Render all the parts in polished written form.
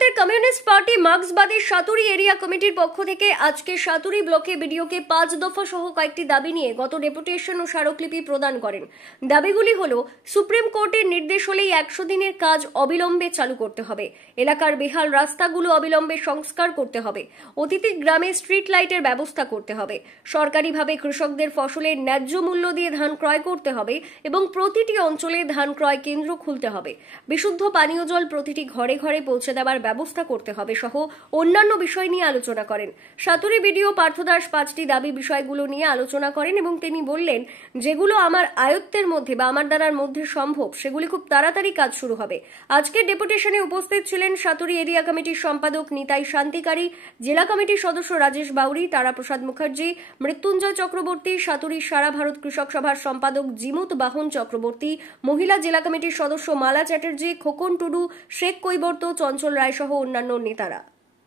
ভারতের communist party মার্ক্সবাদী সাতুরি area কমিটির পক্ষ থেকে আজকে সাতুরি ব্লকে বিডিওকে 5 দফা সহ কয়েকটি দাবি নিয়ে গত ডেপুটেশন ও স্মারকলিপি প্রদান করেন। দাবিগুলি হল, সুপ্রিম কোর্টের নির্দেশ হলেই 100 দিনের কাজ অবিলম্বে চালু করতে হবে, এলাকার বেহাল রাস্তাগুলো অবিলম্বে সংস্কার করতে হবে, অতিথি গ্রামে স্ট্রিট লাইটের ব্যবস্থা করতে হবে, সরকারিভাবে কৃষকদের ফসলের ন্যায্য মূল্য দিয়ে ধান ক্রয় করতে হবে এবং প্রতিটি অঞ্চলে ধান ক্রয় কেন্দ্র খুলতে হবে, বিশুদ্ধ পানীয় জল প্রতিটি ঘরে ঘরে পৌঁছে দেওয়ার ব্যবস্থা করতে হবে সহ অন্যান্য বিষয় নিয়ে আলোচনা করেন। সাতুরি বিডিও পার্থ দাস 5টি দাবি বিষয়গুলো নিয়ে আলোচনা করেন এবং তিনি বললেন, যেগুলো আমার আয়ত্তের মধ্যে বা আমার দ্বারার মধ্যে সম্ভব সেগুলি খুব তাড়াতাড়ি কাজ শুরু হবে। আজকের ডেপুটেশনে উপস্থিত ছিলেন সাতুরি এরিয়া কমিটির সম্পাদক নিতাই শান্তিকারী, জেলা কমিটির সদস্য রাজেশ বাউরি, তারাপ্রসাদ মুখার্জি, মৃত্যুঞ্জয় চক্রবর্তী, সাতুরি সারা ভারত কৃষক সভার সম্পাদক জিমুত বাহন চক্রবর্তী, মহিলা জেলা কমিটির সদস্য মালা চ্যাটার্জি, খোকন টুডু, শেখ কৈবর্ত, চঞ্চল রায় সহ অন্যান্য নেতারা।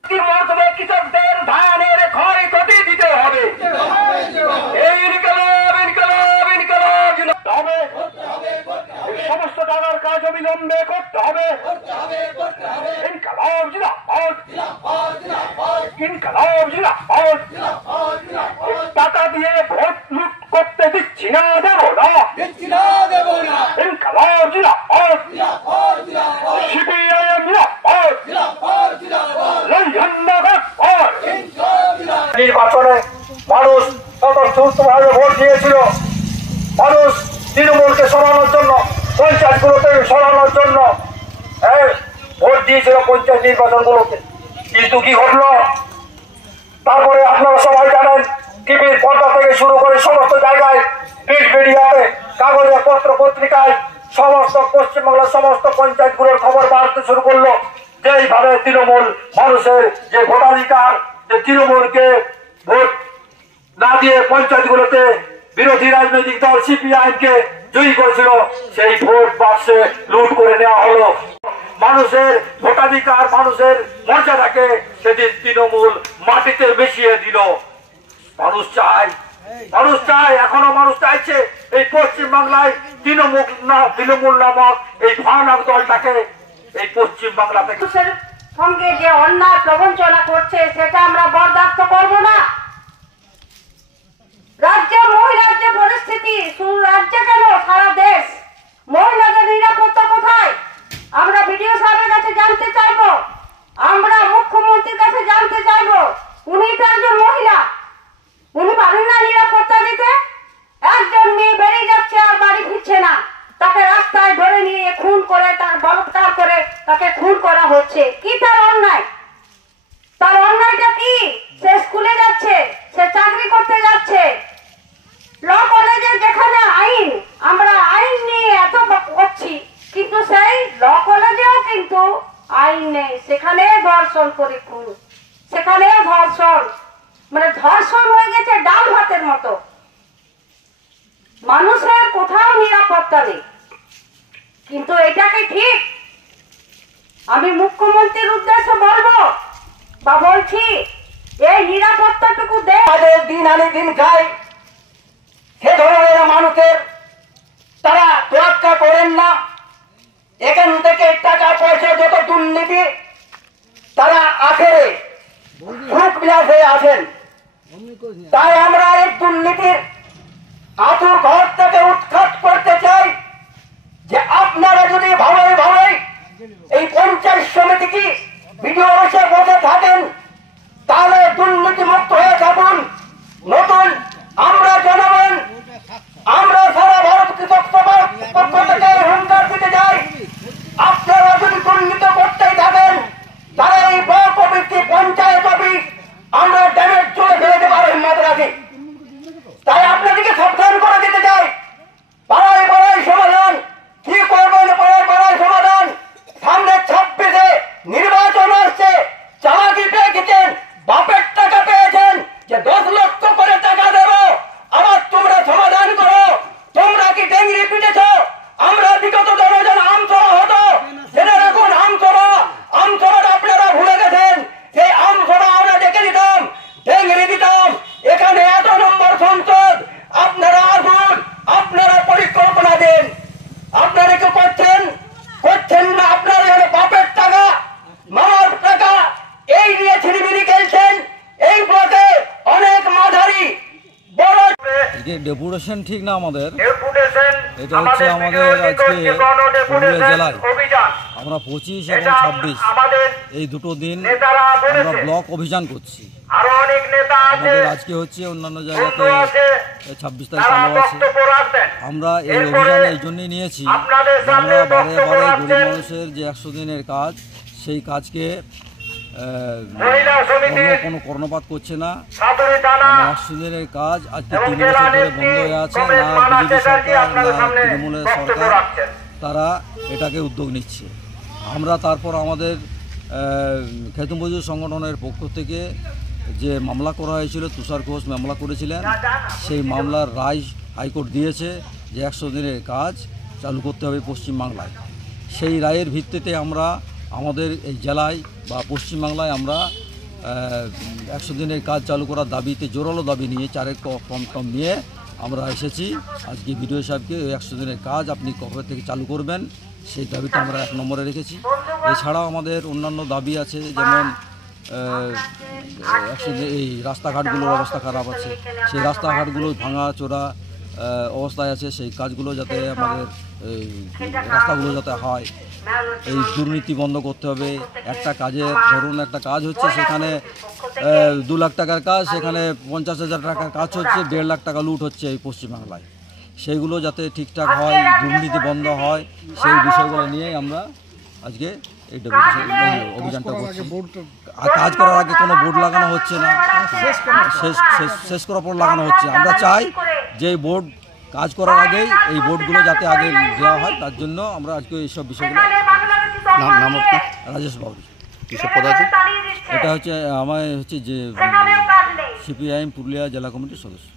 কৃষকদের ধানের ক্ষয়ক্ষতি দিতে হবে, সমস্ত টাকার কাজ অবিলম্বে করতে হবে, টাকা দিয়ে ভোট লুট করতে দিচ্ছি না, দেবো না, নির্বাচনে মানুষ স্বতঃস্ফূর্তভাবে ভোট দিয়েছিল। মানুষ তৃণমূলকে সরানোর জন্য, পঞ্চায়েতগুলোতে সরানোর জন্য ভোট দিয়েছিল পঞ্চায়েত নির্বাচনগুলোতে। কিন্তু কি ঘটলো? তারপরে আপনারা সবাই জানেন, টিভির পর্দা থেকে শুরু করে সমস্ত জায়গায়, প্রিন্ট মিডিয়াতে, কাগজে, পত্র পত্রিকায় সমস্ত পশ্চিমবাংলার সমস্ত পঞ্চায়েতগুলোর খবর বাড়তে শুরু করলো যে এইভাবে তৃণমূল মানুষের যে ভোটাধিকার, যে তৃণমূলকে ভোট না দিয়ে পঞ্চায়েতগুলোতে বিরোধী রাজনৈতিক দল সিপিআইএমকে জয়ী করেছিল, সেই ভোট বাক্সে লুট করে নেওয়া হলো। মানুষের ভোটাধিকার, মানুষের মর্যাদাকে সেদিন তৃণমূল মাটিতে মিশিয়ে দিল। মানুষ চায়, এখনো মানুষ চাইছে এই পশ্চিম বাংলায় তৃণমূল নামক এই ভয়ানক দলটাকে এই পশ্চিম বাংলা থেকে সঙ্গে যে অন্যায় প্রবঞ্চনা করছে সেটা আমরা বরদাস্ত করব না। রাজ্যে মহিলার যে পরিস্থিতি, শুধু রাজ্যে কেন সারা দেশ, মহিলাদের নিরাপত্তা কোথায়? আমরা বিডিও সাহেবের কাছে জানতে চাইবো, আমরা মুখ্যমন্ত্রীর কাছে জানতে চাইবো। উনি তো একজন মহিলা, উনি পারেন না নিরাপত্তা দিতে? একজন মেয়ে বেরিয়ে যাচ্ছে আর বাড়ি ফিরছে না, তাকে রাস্তায় ধরে নিয়ে খুন করে, তার বলাৎকার করে তাকে খুন করা হচ্ছে। কি তার অন্যায়? তার অন্যায়টা কি? সে স্কুলে যাচ্ছে, সে চাকরি করতে যাচ্ছে, ল কলেজে, যেখানে আইন, আমরা আইন নিয়ে এত করছি, কিন্তু সেই ল কলেজেও কিন্তু আইন নেই, সেখানে ধর্ষণ করে খুন, সেখানে ধর্ষণ, মানে ধর্ষণ হয়ে গেছে ডাল ভাতের মতো। মানুষের কোথাও নিরাপত্তা নেই। কিন্তু এটা কি ঠিক? আমি মুখ্যমন্ত্রীর উদ্দেশ্যে বলবো বা বলছি, এই নিরাপত্তাটুকু দিন আনে দিন খায় সে ধরনের মানুষের তারা তোয়াক্কা করেন না। এখান থেকে টাকা পয়সা যত দুর্নীতি, তারা আখেরে সুখ বিলাসে আছেন। তাই আমরা এই দুর্নীতির আতুর ঘর থেকে উৎখাত করতে চাই যে আপনারা যদি ভাবে এই পঞ্চায়েত সমিতি কি বিডিও অফিসে বসে থাকেন, তাহলে দুর্নীতি মুক্ত হয়ে থাকুন। নতুন আমরা জনগণ, আমরা সারা ভারত কৃষক সভার পক্ষ থেকে হুঙ্কার দিতে যাই, আপনারা যদি দুর্নীতি করতেই থাকেন তাহলে এই ব্লক অফিস, পঞ্চায়েত অফিস আমরা ড্যামেজ চলে ফেলে দেওয়ার হিম্মত রাখি। তাই আপনাদেরকে সাবধান করে দিতে চাই, পাড়ায় পাড়ায় সমাধান। কি করবেন পাড়ায় সমাধান? সামনে 26-এ নির্বাচন আসছে, চালাকি পেয়েছেন, বাপের টাকা পেয়েছেন যে 10 লক্ষ করে টাকা দেব, আবার তোমরা সমাধান করো। তোমরা কি ডেঙ্গি পিটেছ? আমরা বিগত জনজন আমসভা হতো, সেটা এখন আমসভা আপনারা ভুলে গেছেন। সেই আমসভা আমরা ডেকে দিতাম, ডেঙ্গি দিতাম, এখানে আজকে ডেপুটেশন ঠিক না আমাদের, ডেপুটেশন এটা হচ্ছে আমাদের আজকে পুরুলিয়া জেলায় আমরা 25 এবং 26 এই দুটো দিন আমরা ব্লক অভিযান করছি। আরো অনেক নেতা আছে, আমাদের আজকে হচ্ছে, অন্যান্য জায়গাতে 26 তারিখ চালু আছে। আমরা এই অভিযান এই জন্যই নিয়েছি, আমরা বারে বারে গরিব মানুষের যে 100 দিনের কাজ, সেই কাজকে অন্য কোনো কর্ণপাত করছে না। 100 দিনের কাজ আজকে 3 বছর ধরে বন্ধ হয়ে আছে, না বিজেপি সরকার না তৃণমূলের সরকার তারা এটাকে উদ্যোগ নিচ্ছে। আমরা তারপর আমাদের খেতুম মজুর সংগঠনের পক্ষ থেকে যে মামলা করা হয়েছিল, তুষার ঘোষ মামলা করেছিলেন, সেই মামলার রায় হাইকোর্ট দিয়েছে যে 100 দিনের কাজ চালু করতে হবে পশ্চিমবাংলায়। সেই রায়ের ভিত্তিতে আমরা আমাদের এই জেলায় বা পশ্চিমবাংলায় আমরা 100 দিনের কাজ চালু করার দাবিতে জোরালো দাবি নিয়ে 4 ফর্ম নিয়ে আমরা এসেছি। আজকে বিডিও সাহেবকে ওই 100 দিনের কাজ আপনি কবে থেকে চালু করবেন সেই দাবিটা আমরা 1 নম্বরে রেখেছি। এছাড়াও আমাদের অন্যান্য দাবি আছে, যেমন এই রাস্তাঘাটগুলোর অবস্থা খারাপ আছে, সেই রাস্তাঘাটগুলো ভাঙা চোরা অবস্থায় আছে, সেই কাজগুলো যাতে আমাদের রাস্তাগুলো যাতে হয়, এই দুর্নীতি বন্ধ করতে হবে। একটা কাজের ধরুন, একটা কাজ হচ্ছে সেখানে 2 লাখ টাকার কাজ, সেখানে 50,000 টাকার কাজ হচ্ছে, 1.5 লাখ টাকা লুট হচ্ছে এই পশ্চিমবাংলায়। সেইগুলো যাতে ঠিকঠাক হয়, দুর্নীতি বন্ধ হয়, সেই বিষয়গুলো নিয়েই আমরা আজকে এই অভিযানটা করছি। আর কাজ করার আগে কোনো বোর্ড লাগানো হচ্ছে না, শেষ করার পর লাগানো হচ্ছে। আমরা চাই যে বোর্ড কাজ করার আগেই এই বোর্ডগুলো যাতে আগে দেওয়া হয়, তার জন্য আমরা আজকে এইসব বিষয়গুলো। নাম আপনার? রাজেশ বাবু। কিসব পদ আছে? এটা হচ্ছে আমার হচ্ছে যে সিপিআইএম পুরুলিয়া জেলা কমিটির সদস্য।